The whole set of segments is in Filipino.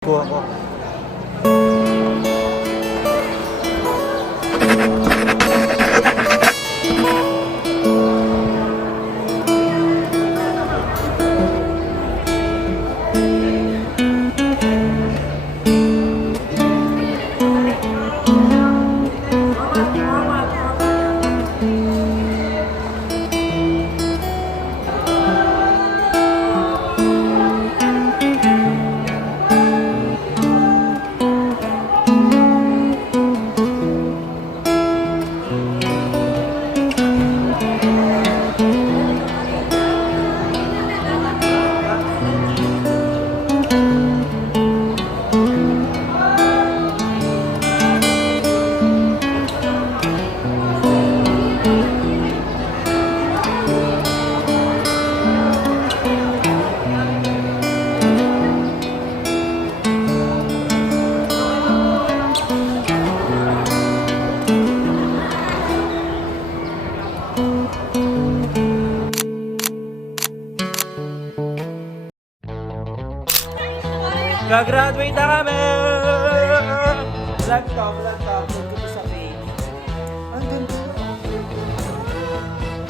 Kuha ko. Gagraduate na kami! Vlog to. Pagko to sa page. Ang ganda.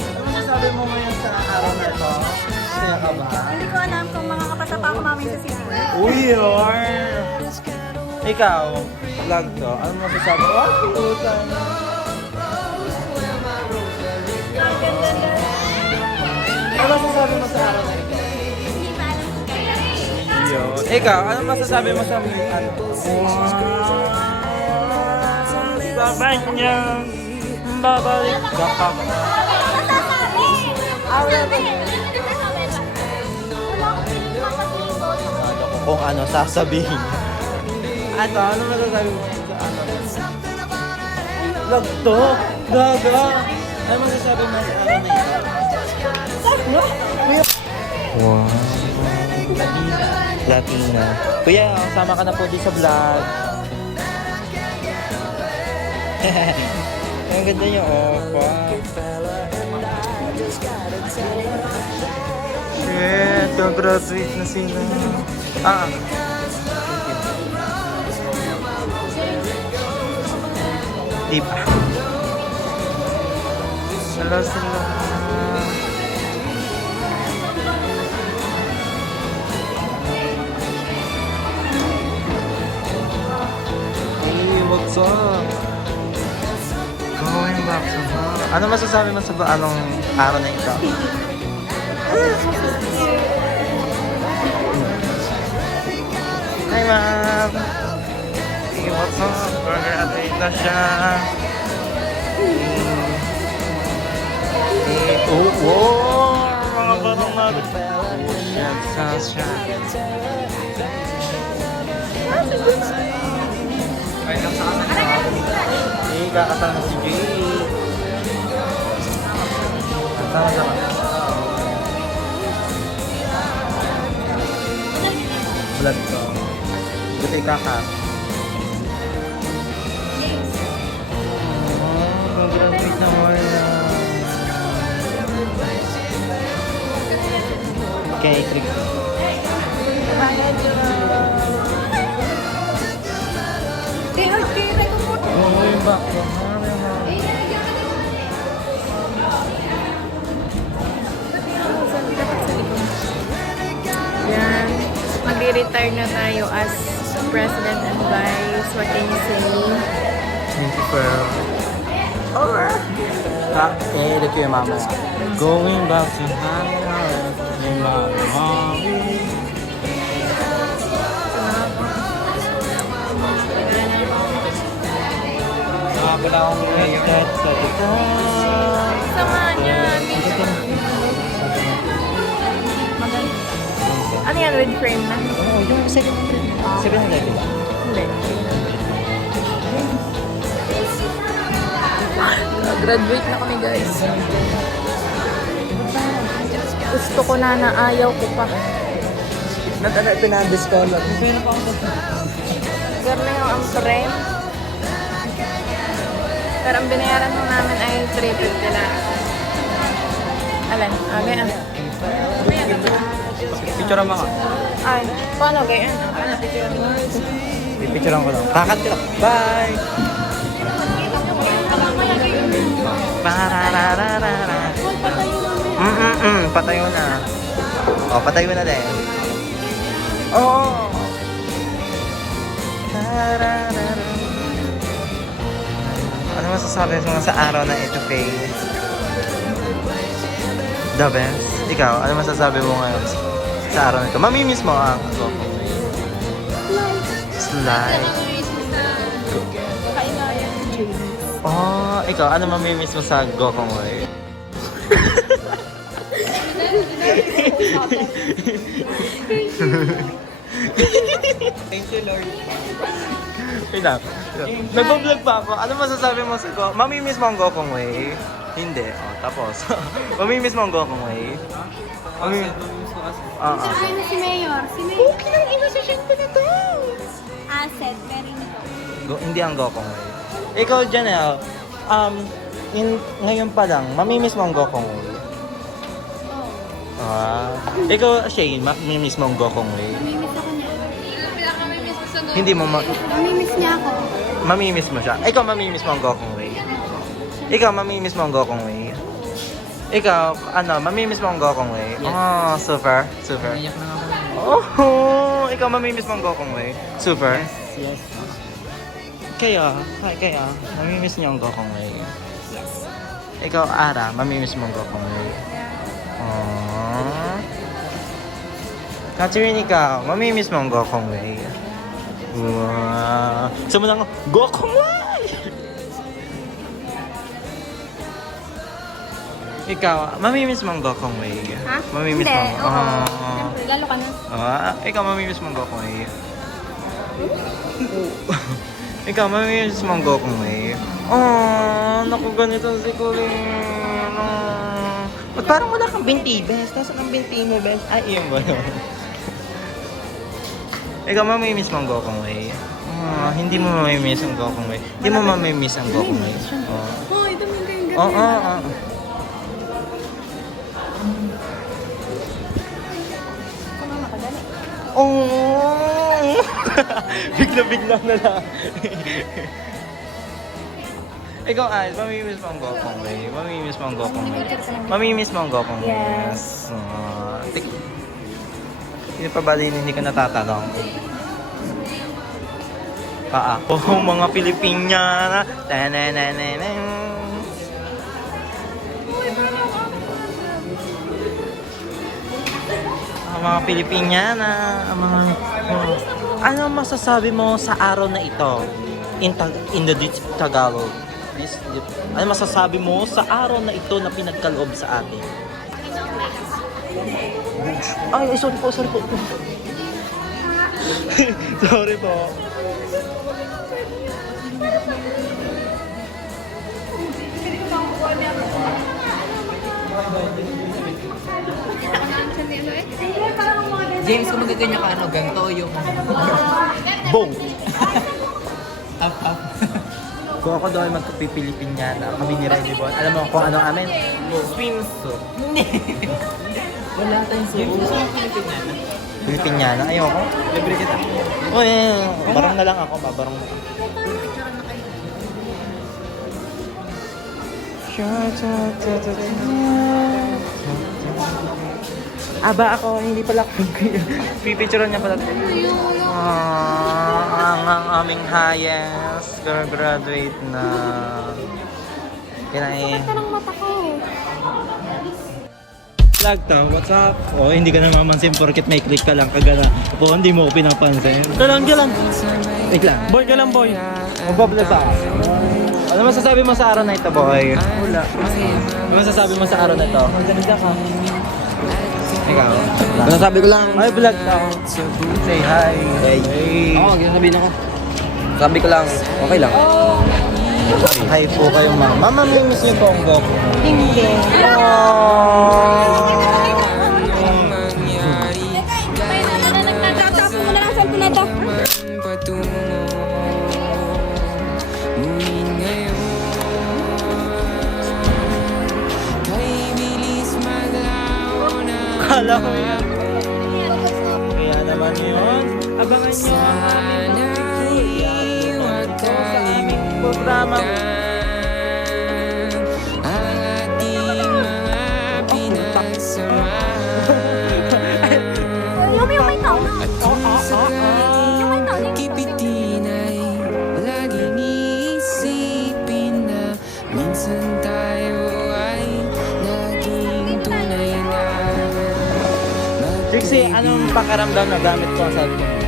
Ano masasabi mo ngayon sa araw na ito? Saya ka ba? Hindi ko alam kung makakapasa pa ako mamaya sa city. Uy, yar! Ikaw, vlog to. Ano masasabi mo? Oh, puta na. Ano masasabi mo sa araw na ito? Ikaw, ano masasabi mo sa ano? Babalik niya. Babalik ka pa. Kung ano sasabihin. Ano masasabi mo sa ano? Vlog to? Gaga! Ano masasabi mo sa ano na ito? Wow. Latina. Kuya, sama ka na po din sa vlog. Ang ganda niya, opa. Shit, graduate na sila. Diba? Hello sila. What's up? Going back to home. Ano masasabi mo sa anong araw na ito? Hi, ma'am! Hey, what's up? Graduate na siya. Wow! Mga barang natin. Oh, shit. Sasha. Kakasama si Jay. Sama-sama. Vlog to. Buti kakak. Oh, graduate na mo na. Okay, trig. Going back to home. Yan. Magre-retire na tayo as President and Vice. What can you say? Thank you for... Over! Look your mama. Going back to home. Wala akong headset sa ito. Sama niya. Ano yan? Red frame na? Oo, yung second hand. Second hand ba? Hindi. Graduate na kami, guys. Gusto ko na ayaw ko pa. Pinadiscount lang. Pwede pa ako. Pero na yung ang frame. Pero ang binayaran mo namin ay 350 lang. Alan, okay ah. Picture mo ka. Ay, paano ganyan? Pipicturean ko lang. Kakat ka lang. Bye! Pararararara. Patayo na. O, patayo na din. Oo. Tararara. Ano masasabi mo sa araw na ito, Faye? The best? Ikaw, ano masasabi mo ngayon sa araw na ito? Mamimiss mo ang slide. Oh, ikaw, ano mamimiss mo sa Gokong Way? Thank you, Lord. Wait lang. Nag-vlog pa ako. Ano masasabi mo sa Gokong? Mamimiss mo ang Gokong Way? Hindi. Oh, tapos. Mamimiss mo ang Gokong Way? Oo. Ano si Mayor? Si Mayor. Okay lang, inosisyon ko na to. Asset, pero hindi. Hindi ang Gokong Way. Ikaw, Janelle, ngayon pa lang, mamimiss mo ang Gokong Way? Ikaw, Shane, mamimiss mo ang Gokong Way? Mamimiss ako niya. Hindi mo Mamimiss niya ako. mamimiss mo siya. Ikaw, mamimiss mo ang Gokong Way? Ikaw, mamimiss mo ang Gokong Way? Ikaw, ano, mamimiss mo ang Gokong Way? Yes. Oh, super. Super. Naiyak na ako. Oh, ikaw mamimiss mo ang Gokong Way? Super. Yes. Kaya, mamimiss niyo ang Gokong Way? Ikaw, Ara, mamimiss mo ang Gokong Way? Aww. Catherine, ikaw, mamimiss mo ang Gokong Way? Wow. Gusto mo lang, Gokong Way! Ikaw, mamimiss mo ang Gokong Way? Ha? Mamimiss Hindi, mo? oo. Ah. Siyempre, lalo ka na. Ikaw, mamimiss mo ang Gokong Way? Ikaw, mamimiss mo ang Gokong Way? Oh, naku, ganito si Colleen. Ba't parang wala kang binti, best? Nasaan ang binti mo, best? Ay, iyon ba yun? Ikaw, mamimiss mo ang Gokong Way? Hindi mo mamimiss ang Gokong Way. Hindi mo mamimiss ang Gokong Way. Oh, ito mo yung Oo. Oh! Bigla-bigla na lang. Ikaw, Al, mamimiss mo ang Gokong Way? Mamimiss mo ang Gokong Way? Mamimiss mo ang Gokong Way? Yes. Hindi pa ba din hindi ka natatanong? Ako, mga Pilipina. Ang mga Pilipiniana, ano masasabi mo sa araw na ito in the Tagalog? Please, ano masasabi mo sa araw na ito na pinagkaloob sa atin? Ay, sorry po. Sorry po. James, kung magaganyan ka, ano, ganito yung... Boom! Up. Kung ako daw ay magpipilipin niya na kami ni Riley Bon, alam mo kung ano amin? Swimsuit. Wala tayong suot. Pilipiniana, ayoko. Libre kita. Uy, barang na lang ako, babarang na. Aba ako, hindi pala pipicturean niya pala. Ang aming highest graduate na. Kinain. Parang mata ko. Vlog to, what's up? Oh, hindi ka namamansin porket may click ka lang kagana. Po, hindi mo ko pinapansin. Galang. Wait lang. Boy, galang boy. Magbablog pa ako. Ano masasabi mo sa araw na ito, boy? Wala. Ano masasabi mo sa araw na ito? Maganda ka. Ikaw. Masasabi ko lang. Ay, vlog to. Say hi. Hey. Oo, sabihin ako. Sabi ko lang, okay lang. Hi po kayong mama. Mama, may miss niyo po ang Gokong. Hindi. Nagtatapo mo na lang sa na to. Kala ko yan. Abangan nyo yun. Abangan nyo ang aming picture. Ito sa aming programa. Yung may tao na. Yung may tao na. Kipitin ay laging iisipin na minsan tayo ay naging tunay na Trixie, anong pakaramdam na gamit ko ang cellphone?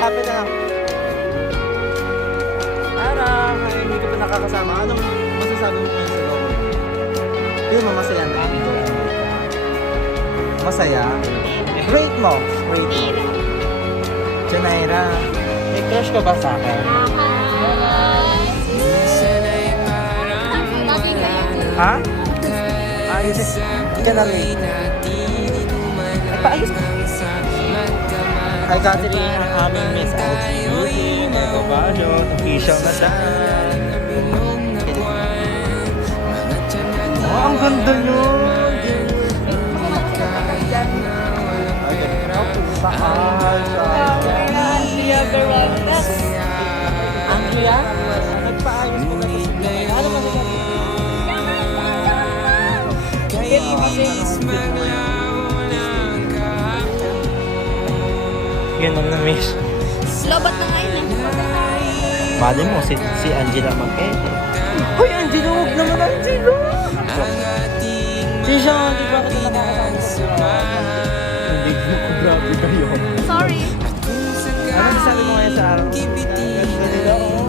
Kapit na lang. Ara, hindi ko pa nakakasama. Anong masasabi mo ngayon sa loob? Hindi mo masaya na dito. Masaya? Rate mo. Rate mo. Janaira, may crush ka ba sa akin? Ha? Ayos. Hindi ka na late. Ay, paayos ka. Hi, Catherine, ang aming Miss Beauty. Nego Basyo, official na siya. Oh, ang ganda nyo. Ang kuya? Nagpaayos ko na sa ano masasabi? Yun ang na-miss. Lobat na ngayon eh. Mali mo, si Angela mag-edit. Hoy, Angela, huwag naman Angela! Siya, hindi ba kita nakakasama? Hindi ko, grabe kayo. Sorry. Ano sabi mo ngayon sa araw? Ganda nila, oh.